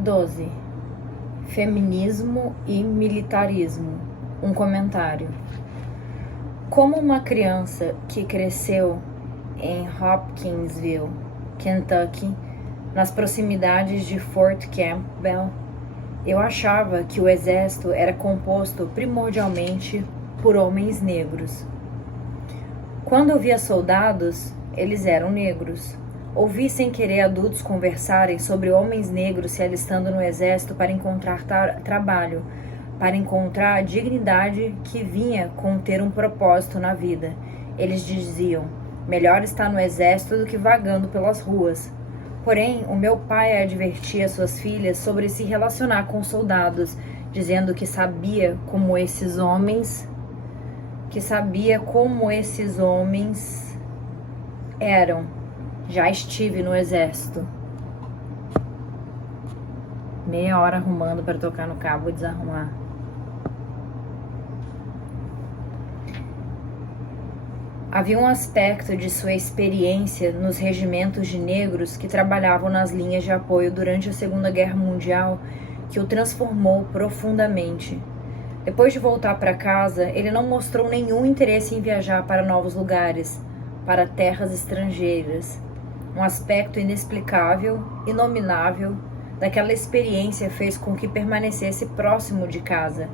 12. Feminismo e militarismo. Um comentário. Como uma criança que cresceu em Hopkinsville, Kentucky, nas proximidades de Fort Campbell, eu achava que o exército era composto primordialmente por homens negros. Quando eu via soldados, eles eram negros. Ouvi sem querer adultos conversarem sobre homens negros se alistando no exército para encontrar trabalho, para encontrar a dignidade que vinha com ter um propósito na vida. Eles diziam, melhor estar no exército do que vagando pelas ruas. Porém, o meu pai advertia suas filhas sobre se relacionar com soldados, dizendo que sabia como esses homens eram. Já estive no exército. Meia hora arrumando para tocar no cabo e desarrumar. Havia um aspecto de sua experiência nos regimentos de negros que trabalhavam nas linhas de apoio durante a Segunda Guerra Mundial que o transformou profundamente. Depois de voltar para casa, ele não mostrou nenhum interesse em viajar para novos lugares, para terras estrangeiras. Um aspecto inexplicável, inominável, daquela experiência fez com que permanecesse próximo de casa.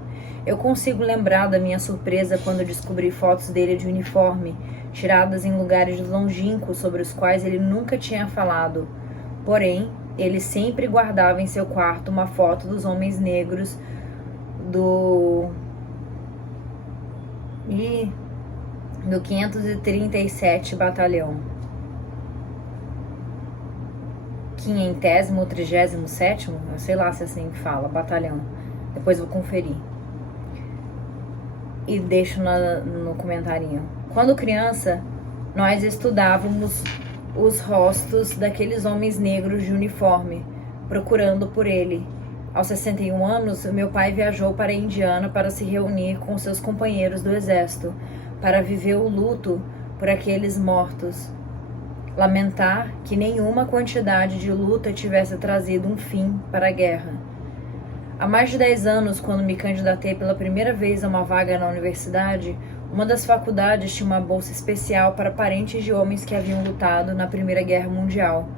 Eu consigo lembrar da minha surpresa quando descobri fotos dele de uniforme, tiradas em lugares longínquos sobre os quais ele nunca tinha falado. Porém, ele sempre guardava em seu quarto uma foto dos homens negros do 537 Batalhão. 537º, eu sei lá se é assim que fala, batalhão. Depois vou conferir. E deixo no comentarinho. Quando criança, nós estudávamos os rostos daqueles homens negros de uniforme, procurando por ele. Aos 61 anos, meu pai viajou para a Indiana para se reunir com seus companheiros do exército, para viver o luto por aqueles mortos. Lamentar que nenhuma quantidade de luta tivesse trazido um fim para a guerra. Há mais de 10 anos, quando me candidatei pela primeira vez a uma vaga na universidade, uma das faculdades tinha uma bolsa especial para parentes de homens que haviam lutado na Primeira Guerra Mundial.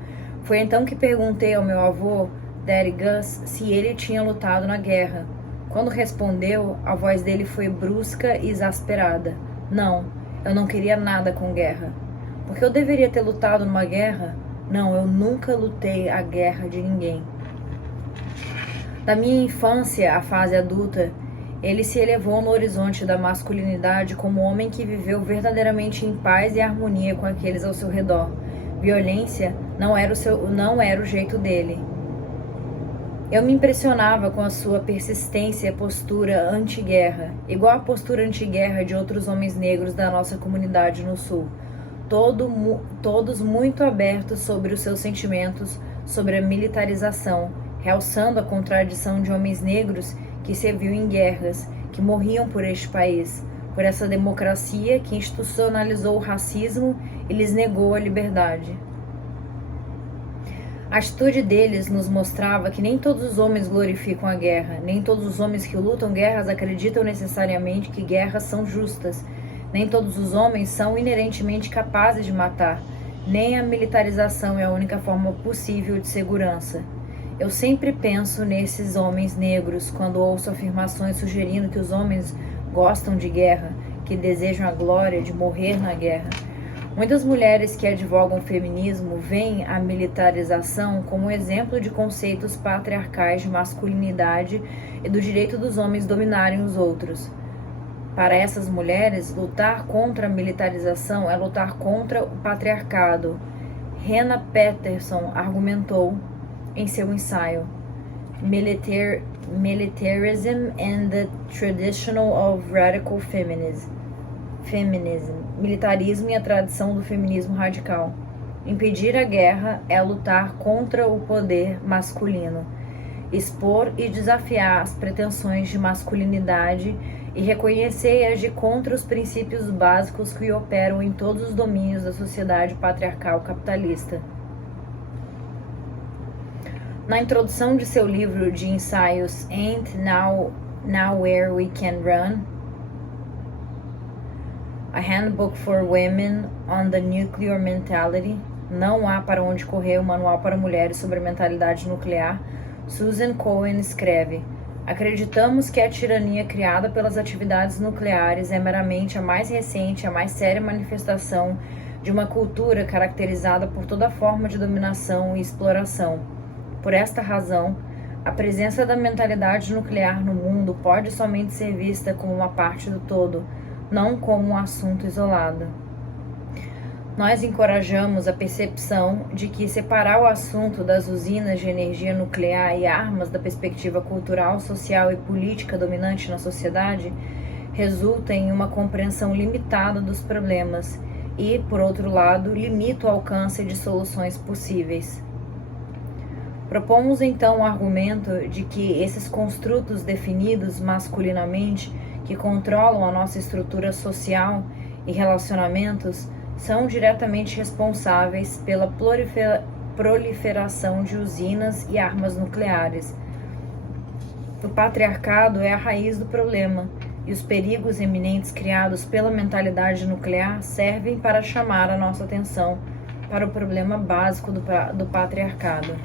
Foi então que perguntei ao meu avô, Daddy Gus, se ele tinha lutado na guerra. Quando respondeu, a voz dele foi brusca e exasperada. Não, eu não queria nada com guerra. Porque eu deveria ter lutado numa guerra? Não, eu nunca lutei a guerra de ninguém. Da minha infância à fase adulta, ele se elevou no horizonte da masculinidade como homem que viveu verdadeiramente em paz e harmonia com aqueles ao seu redor. Violência não era o jeito dele. Eu me impressionava com a sua persistência e postura anti-guerra, igual a postura anti-guerra de outros homens negros da nossa comunidade no Sul. Todos muito abertos sobre os seus sentimentos sobre a militarização, realçando a contradição de homens negros que serviam em guerras, que morriam por este país, por essa democracia que institucionalizou o racismo e lhes negou a liberdade. A atitude deles nos mostrava que nem todos os homens glorificam a guerra, nem todos os homens que lutam guerras acreditam necessariamente que guerras são justas, nem todos os homens são inerentemente capazes de matar, nem a militarização é a única forma possível de segurança. Eu sempre penso nesses homens negros quando ouço afirmações sugerindo que os homens gostam de guerra, que desejam a glória de morrer na guerra. Muitas mulheres que advogam o feminismo veem a militarização como um exemplo de conceitos patriarcais de masculinidade e do direito dos homens dominarem os outros. Para essas mulheres, lutar contra a militarização é lutar contra o patriarcado. Hannah Peterson argumentou em seu ensaio Militarism and the Tradition of Radical Feminism, militarismo e a tradição do feminismo radical. Impedir a guerra é lutar contra o poder masculino, expor e desafiar as pretensões de masculinidade e reconhecer e agir contra os princípios básicos que operam em todos os domínios da sociedade patriarcal capitalista. Na introdução de seu livro de ensaios Ain't Nowhere We Can Run, A Handbook for Women on the Nuclear Mentality, Não Há Para Onde Correr, o Manual para Mulheres sobre a Mentalidade Nuclear, Susan Cohen escreve: acreditamos que a tirania criada pelas atividades nucleares é meramente a mais recente, a mais séria manifestação de uma cultura caracterizada por toda forma de dominação e exploração. Por esta razão, a presença da mentalidade nuclear no mundo pode somente ser vista como uma parte do todo, não como um assunto isolado. Nós encorajamos a percepção de que separar o assunto das usinas de energia nuclear e armas da perspectiva cultural, social e política dominante na sociedade resulta em uma compreensão limitada dos problemas e, por outro lado, limita o alcance de soluções possíveis. Propomos então o argumento de que esses construtos definidos masculinamente, que controlam a nossa estrutura social e relacionamentos, são diretamente responsáveis pela proliferação de usinas e armas nucleares. O patriarcado é a raiz do problema, e os perigos eminentes criados pela mentalidade nuclear servem para chamar a nossa atenção para o problema básico do patriarcado.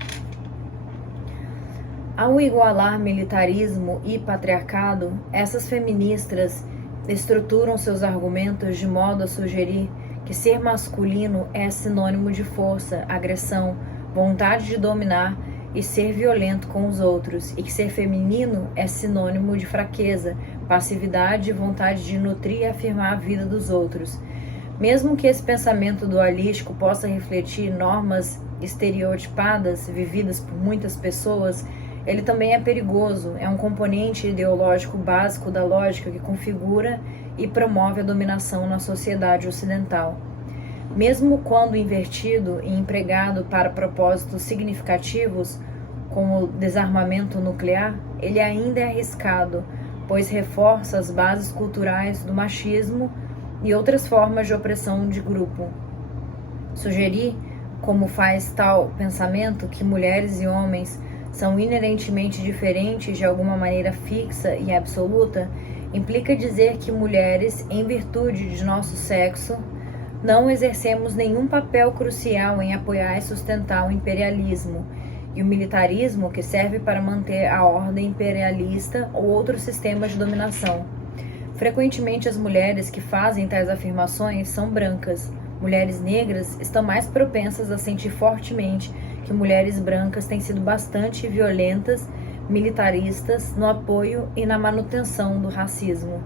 Ao igualar militarismo e patriarcado, essas feministas estruturam seus argumentos de modo a sugerir que ser masculino é sinônimo de força, agressão, vontade de dominar e ser violento com os outros, e que ser feminino é sinônimo de fraqueza, passividade e vontade de nutrir e afirmar a vida dos outros. Mesmo que esse pensamento dualístico possa refletir normas estereotipadas vividas por muitas pessoas, ele também é perigoso, é um componente ideológico básico da lógica que configura e promove a dominação na sociedade ocidental. Mesmo quando invertido e empregado para propósitos significativos, como o desarmamento nuclear, ele ainda é arriscado, pois reforça as bases culturais do machismo e outras formas de opressão de grupo. Sugerir, como faz tal pensamento, que mulheres e homens são inerentemente diferentes de alguma maneira fixa e absoluta, implica dizer que mulheres, em virtude de nosso sexo, não exercemos nenhum papel crucial em apoiar e sustentar o imperialismo e o militarismo que serve para manter a ordem imperialista ou outros sistemas de dominação. Frequentemente as mulheres que fazem tais afirmações são brancas. Mulheres negras estão mais propensas a sentir fortemente que mulheres brancas têm sido bastante violentas, militaristas, no apoio e na manutenção do racismo.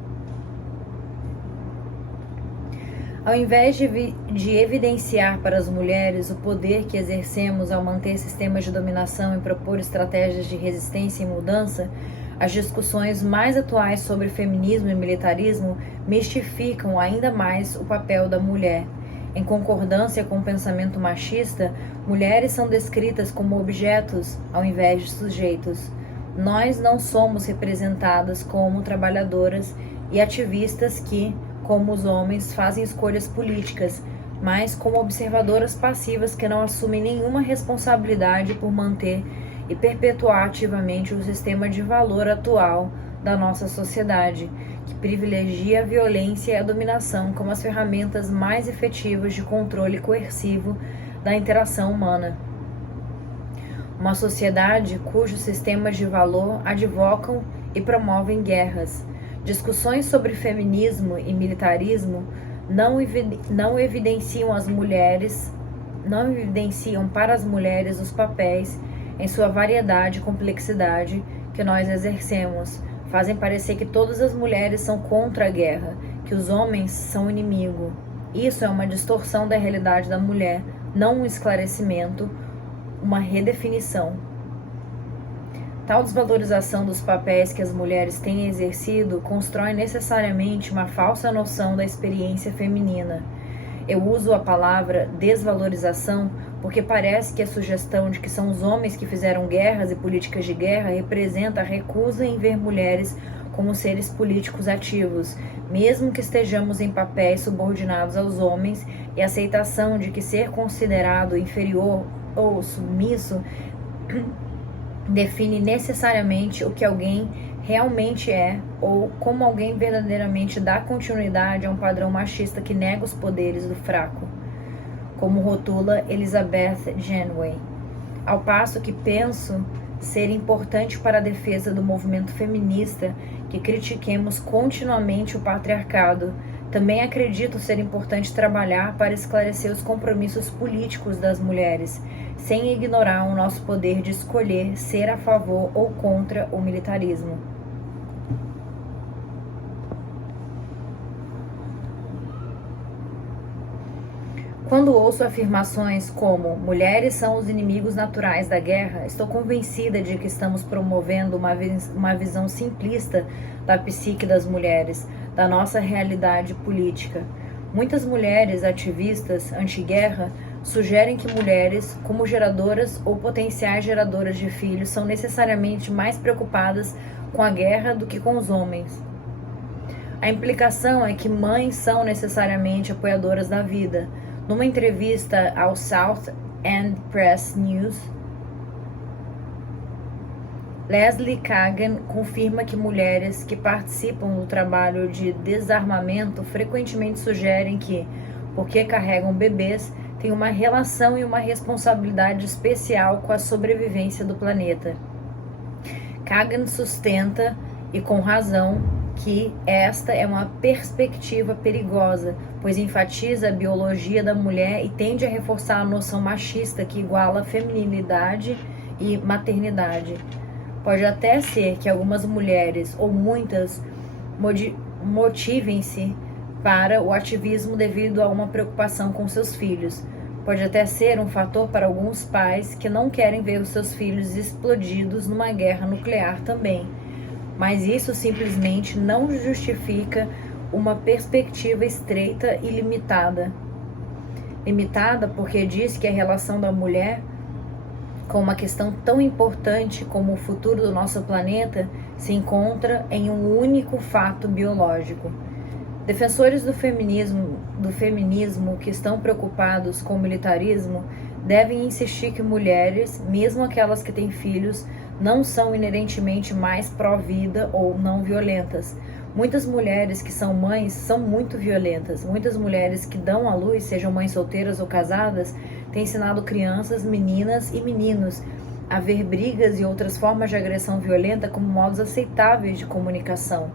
Ao invés de evidenciar para as mulheres o poder que exercemos ao manter sistemas de dominação e propor estratégias de resistência e mudança, as discussões mais atuais sobre feminismo e militarismo mistificam ainda mais o papel da mulher. Em concordância com o pensamento machista, mulheres são descritas como objetos ao invés de sujeitos. Nós não somos representadas como trabalhadoras e ativistas que, como os homens, fazem escolhas políticas, mas como observadoras passivas que não assumem nenhuma responsabilidade por manter e perpetuar ativamente o sistema de valor atual da nossa sociedade, que privilegia a violência e a dominação como as ferramentas mais efetivas de controle coercivo da interação humana. Uma sociedade cujos sistemas de valor advocam e promovem guerras. Discussões sobre feminismo e militarismo não evidenciam para as mulheres os papéis em sua variedade e complexidade que nós exercemos. Fazem parecer que todas as mulheres são contra a guerra, que os homens são o inimigo. Isso é uma distorção da realidade da mulher, não um esclarecimento, uma redefinição. Tal desvalorização dos papéis que as mulheres têm exercido constrói necessariamente uma falsa noção da experiência feminina. Eu uso a palavra desvalorização porque parece que a sugestão de que são os homens que fizeram guerras e políticas de guerra representa a recusa em ver mulheres como seres políticos ativos, mesmo que estejamos em papéis subordinados aos homens, e a aceitação de que ser considerado inferior ou submisso define necessariamente o que alguém realmente é ou como alguém verdadeiramente dá continuidade a um padrão machista que nega os poderes do fraco, como rotula Elizabeth Janeway. Ao passo que penso ser importante para a defesa do movimento feminista que critiquemos continuamente o patriarcado, também acredito ser importante trabalhar para esclarecer os compromissos políticos das mulheres, sem ignorar o nosso poder de escolher ser a favor ou contra o militarismo. Quando ouço afirmações como mulheres são os inimigos naturais da guerra, estou convencida de que estamos promovendo uma visão simplista da psique das mulheres, da nossa realidade política. Muitas mulheres ativistas anti-guerra sugerem que mulheres, como geradoras ou potenciais geradoras de filhos, são necessariamente mais preocupadas com a guerra do que com os homens. A implicação é que mães são necessariamente apoiadoras da vida. Numa entrevista ao South End Press News, Leslie Kagan confirma que mulheres que participam do trabalho de desarmamento frequentemente sugerem que, porque carregam bebês, têm uma relação e uma responsabilidade especial com a sobrevivência do planeta. Kagan sustenta, e com razão, que esta é uma perspectiva perigosa, pois enfatiza a biologia da mulher e tende a reforçar a noção machista que iguala feminilidade e maternidade. Pode até ser que algumas mulheres, ou muitas, motivem-se para o ativismo devido a uma preocupação com seus filhos. Pode até ser um fator para alguns pais que não querem ver os seus filhos explodidos numa guerra nuclear também. Mas isso simplesmente não justifica uma perspectiva estreita e limitada. Limitada porque diz que a relação da mulher com uma questão tão importante como o futuro do nosso planeta se encontra em um único fato biológico. Defensores do feminismo que estão preocupados com o militarismo devem insistir que mulheres, mesmo aquelas que têm filhos, não são inerentemente mais pró-vida ou não violentas. Muitas mulheres que são mães são muito violentas. Muitas mulheres que dão à luz, sejam mães solteiras ou casadas, têm ensinado crianças, meninas e meninos a ver brigas e outras formas de agressão violenta como modos aceitáveis de comunicação,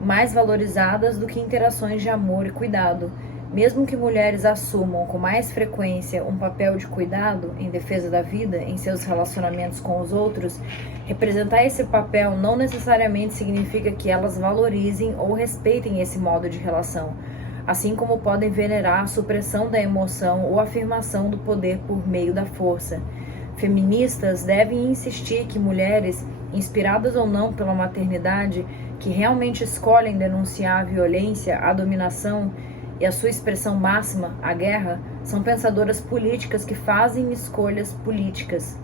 mais valorizadas do que interações de amor e cuidado. Mesmo que mulheres assumam com mais frequência um papel de cuidado em defesa da vida em seus relacionamentos com os outros, representar esse papel não necessariamente significa que elas valorizem ou respeitem esse modo de relação, assim como podem venerar a supressão da emoção ou afirmação do poder por meio da força. Feministas devem insistir que mulheres, inspiradas ou não pela maternidade, que realmente escolhem denunciar a violência, a dominação e a sua expressão máxima, a guerra, são pensadoras políticas que fazem escolhas políticas.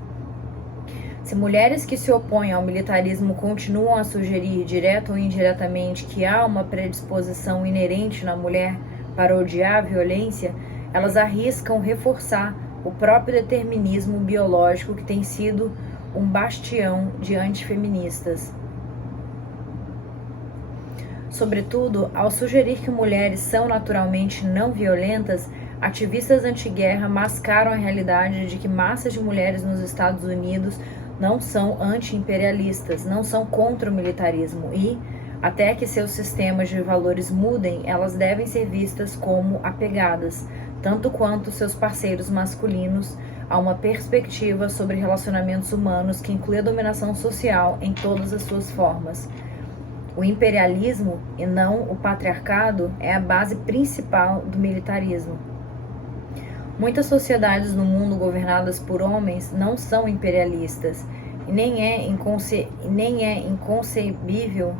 Se mulheres que se opõem ao militarismo continuam a sugerir, direto ou indiretamente, que há uma predisposição inerente na mulher para odiar a violência, elas arriscam reforçar o próprio determinismo biológico que tem sido um bastião de antifeministas. Sobretudo, ao sugerir que mulheres são naturalmente não violentas, ativistas anti-guerra mascaram a realidade de que massas de mulheres nos Estados Unidos não são anti-imperialistas, não são contra o militarismo e, até que seus sistemas de valores mudem, elas devem ser vistas como apegadas, tanto quanto seus parceiros masculinos, a uma perspectiva sobre relacionamentos humanos que inclui a dominação social em todas as suas formas. O imperialismo, e não o patriarcado, é a base principal do militarismo. Muitas sociedades no mundo governadas por homens não são imperialistas, e nem é inconcebível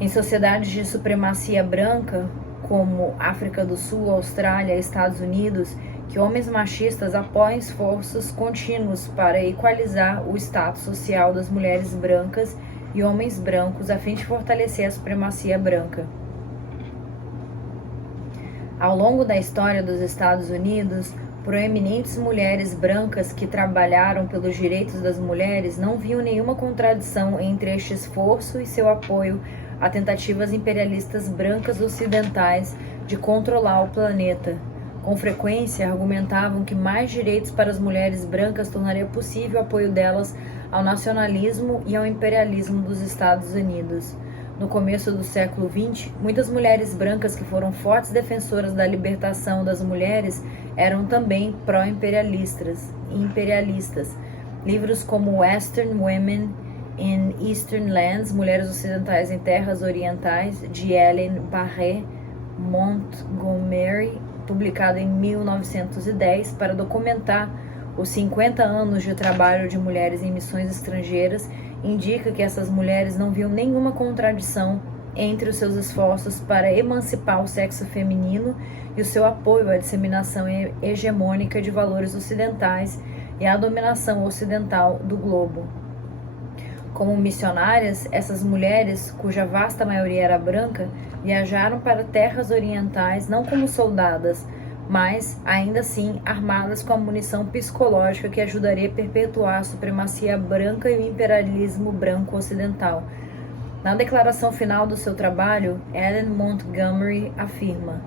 em sociedades de supremacia branca, como África do Sul, Austrália e Estados Unidos, que homens machistas apoiem esforços contínuos para equalizar o status social das mulheres brancas e homens brancos a fim de fortalecer a supremacia branca. Ao longo da história dos Estados Unidos, proeminentes mulheres brancas que trabalharam pelos direitos das mulheres não viam nenhuma contradição entre este esforço e seu apoio a tentativas imperialistas brancas ocidentais de controlar o planeta. Com frequência, argumentavam que mais direitos para as mulheres brancas tornaria possível o apoio delas ao nacionalismo e ao imperialismo dos Estados Unidos. No começo do século XX, muitas mulheres brancas que foram fortes defensoras da libertação das mulheres eram também pró-imperialistas. Livros como Western Women in Eastern Lands, Mulheres Ocidentais em Terras Orientais, de Ellen Barrett Montgomery, publicado em 1910, para documentar os 50 anos de trabalho de mulheres em missões estrangeiras, indica que essas mulheres não viam nenhuma contradição entre os seus esforços para emancipar o sexo feminino e o seu apoio à disseminação hegemônica de valores ocidentais e à dominação ocidental do globo. Como missionárias, essas mulheres, cuja vasta maioria era branca, viajaram para terras orientais não como soldadas, mas, ainda assim, armadas com a munição psicológica que ajudaria a perpetuar a supremacia branca e o imperialismo branco ocidental. Na declaração final do seu trabalho, Ellen Montgomery afirma: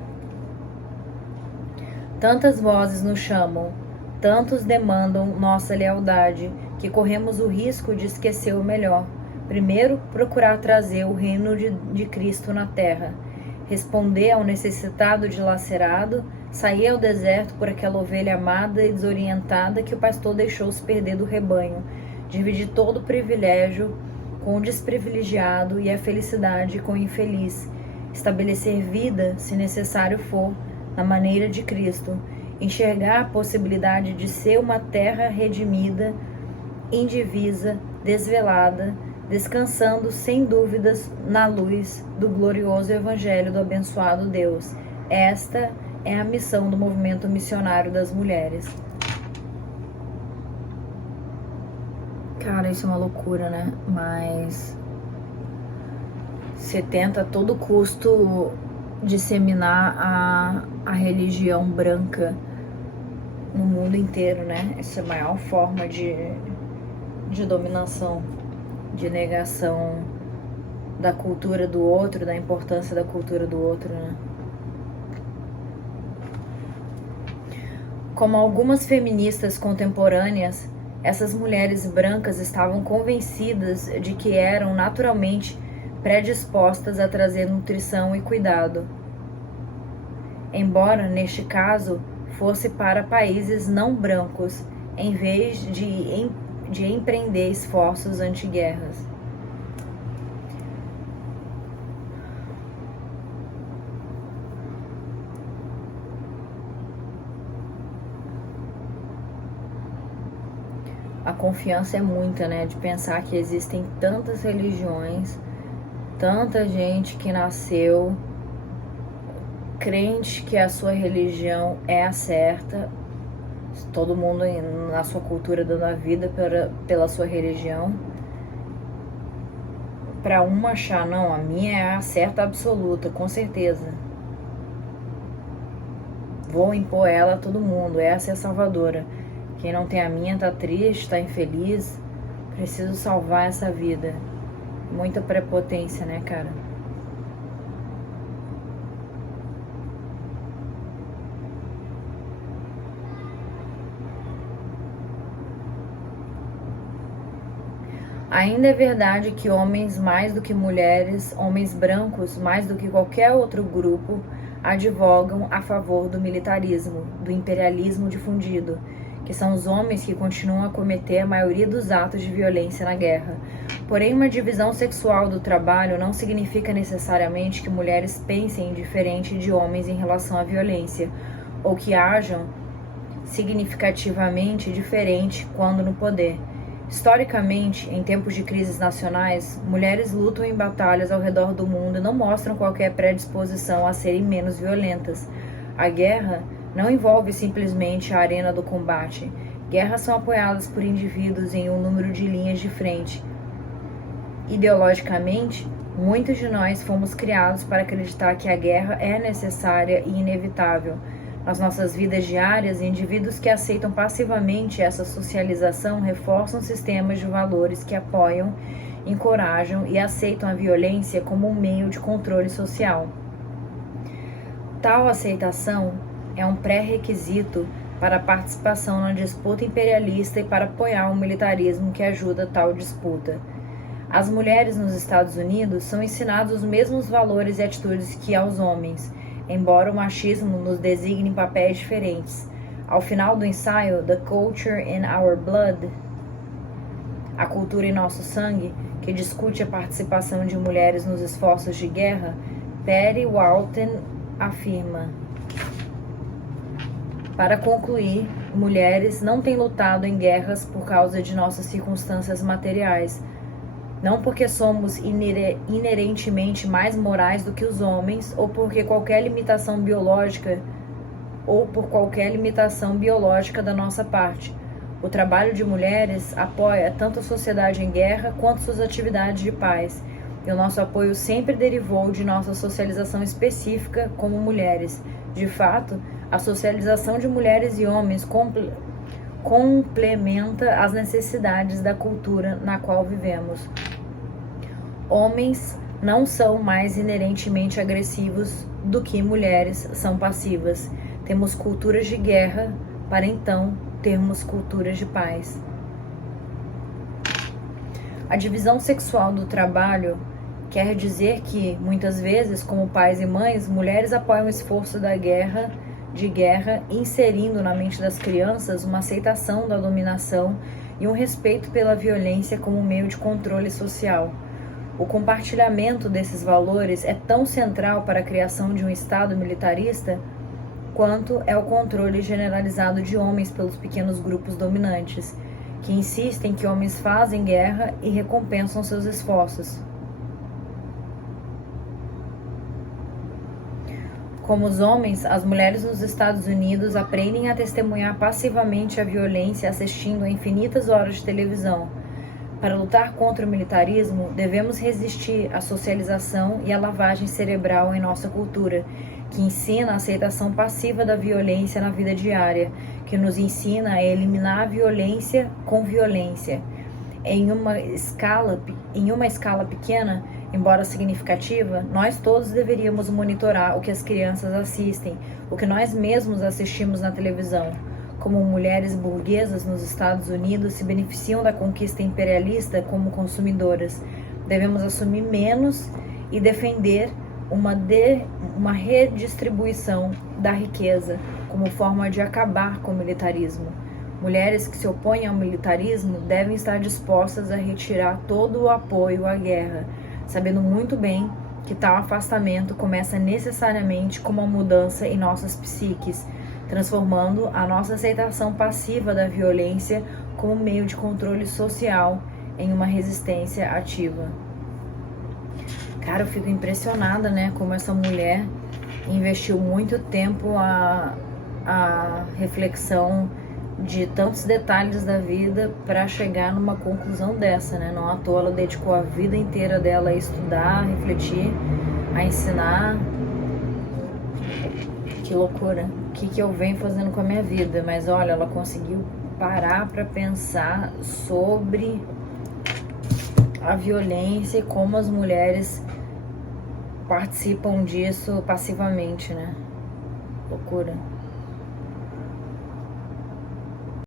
tantas vozes nos chamam, tantos demandam nossa lealdade, que corremos o risco de esquecer o melhor. Primeiro, procurar trazer o reino de Cristo na terra, responder ao necessitado dilacerado, sair ao deserto por aquela ovelha amada e desorientada que o pastor deixou se perder do rebanho, dividir todo o privilégio com o desprivilegiado e a felicidade com o infeliz, estabelecer vida, se necessário for, na maneira de Cristo, enxergar a possibilidade de ser uma terra redimida, indivisa, desvelada, descansando sem dúvidas na luz do glorioso Evangelho do abençoado Deus. Esta é a missão do movimento missionário das mulheres. Cara, isso é uma loucura, né? Mas você tenta a todo custo disseminar a religião branca no mundo inteiro, né? Essa é a maior forma de dominação, de negação da cultura do outro, da importância da cultura do outro, né? Como algumas feministas contemporâneas, essas mulheres brancas estavam convencidas de que eram naturalmente predispostas a trazer nutrição e cuidado. Embora, neste caso, fosse para países não brancos, em vez de empreender esforços anti-guerras. A confiança é muita, né? De pensar que existem tantas religiões, tanta gente que nasceu crente que a sua religião é a certa, todo mundo na sua cultura dando a vida pela sua religião, para uma achar, não, a minha é a certa absoluta, com certeza. Vou impor ela a todo mundo, essa é a salvadora. Quem não tem a minha tá triste, tá infeliz, preciso salvar essa vida. Muita prepotência, né, cara? Ainda é verdade que homens mais do que mulheres, homens brancos mais do que qualquer outro grupo, advogam a favor do militarismo, do imperialismo difundido, que são os homens que continuam a cometer a maioria dos atos de violência na guerra. Porém, uma divisão sexual do trabalho não significa necessariamente que mulheres pensem diferente de homens em relação à violência, ou que ajam significativamente diferente quando no poder. Historicamente, em tempos de crises nacionais, mulheres lutam em batalhas ao redor do mundo e não mostram qualquer predisposição a serem menos violentas. A guerra não envolve simplesmente a arena do combate. Guerras são apoiadas por indivíduos em um número de linhas de frente. Ideologicamente, muitos de nós fomos criados para acreditar que a guerra é necessária e inevitável. Nas nossas vidas diárias, indivíduos que aceitam passivamente essa socialização reforçam sistemas de valores que apoiam, encorajam e aceitam a violência como um meio de controle social. Tal aceitação é um pré-requisito para a participação na disputa imperialista e para apoiar o militarismo que ajuda tal disputa. As mulheres nos Estados Unidos são ensinadas os mesmos valores e atitudes que aos homens, embora o machismo nos designe em papéis diferentes. Ao final do ensaio The Culture in Our Blood, A Cultura em Nosso Sangue, que discute a participação de mulheres nos esforços de guerra, Patty Walton afirma: para concluir, mulheres não têm lutado em guerras por causa de nossas circunstâncias materiais, não porque somos inerentemente mais morais do que os homens ou por qualquer limitação biológica da nossa parte. O trabalho de mulheres apoia tanto a sociedade em guerra quanto suas atividades de paz, e o nosso apoio sempre derivou de nossa socialização específica como mulheres. De fato, a socialização de mulheres e homens complementa as necessidades da cultura na qual vivemos. Homens não são mais inerentemente agressivos do que mulheres são passivas. Temos culturas de guerra para então termos culturas de paz. A divisão sexual do trabalho quer dizer que, muitas vezes, como pais e mães, mulheres apoiam o esforço de guerra, inserindo na mente das crianças uma aceitação da dominação e um respeito pela violência como meio de controle social. O compartilhamento desses valores é tão central para a criação de um Estado militarista quanto é o controle generalizado de homens pelos pequenos grupos dominantes, que insistem que homens fazem guerra e recompensam seus esforços. Como os homens, as mulheres nos Estados Unidos aprendem a testemunhar passivamente a violência assistindo a infinitas horas de televisão. Para lutar contra o militarismo, devemos resistir à socialização e à lavagem cerebral em nossa cultura, que ensina a aceitação passiva da violência na vida diária, que nos ensina a eliminar a violência com violência. Em uma escala pequena, embora significativa, nós todos deveríamos monitorar o que as crianças assistem, o que nós mesmos assistimos na televisão. Como mulheres burguesas nos Estados Unidos se beneficiam da conquista imperialista como consumidoras, devemos assumir menos e defender uma redistribuição da riqueza como forma de acabar com o militarismo. Mulheres que se opõem ao militarismo devem estar dispostas a retirar todo o apoio à guerra, sabendo muito bem que tal afastamento começa necessariamente com uma mudança em nossas psiques, transformando a nossa aceitação passiva da violência como meio de controle social em uma resistência ativa. Cara, eu fico impressionada, né, como essa mulher investiu muito tempo a reflexão de tantos detalhes da vida para chegar numa conclusão dessa, né? Não à toa ela dedicou a vida inteira dela a estudar, a refletir, a ensinar. Que loucura! O que eu venho fazendo com a minha vida? Mas olha, ela conseguiu parar para pensar sobre a violência e como as mulheres participam disso passivamente, né? Loucura.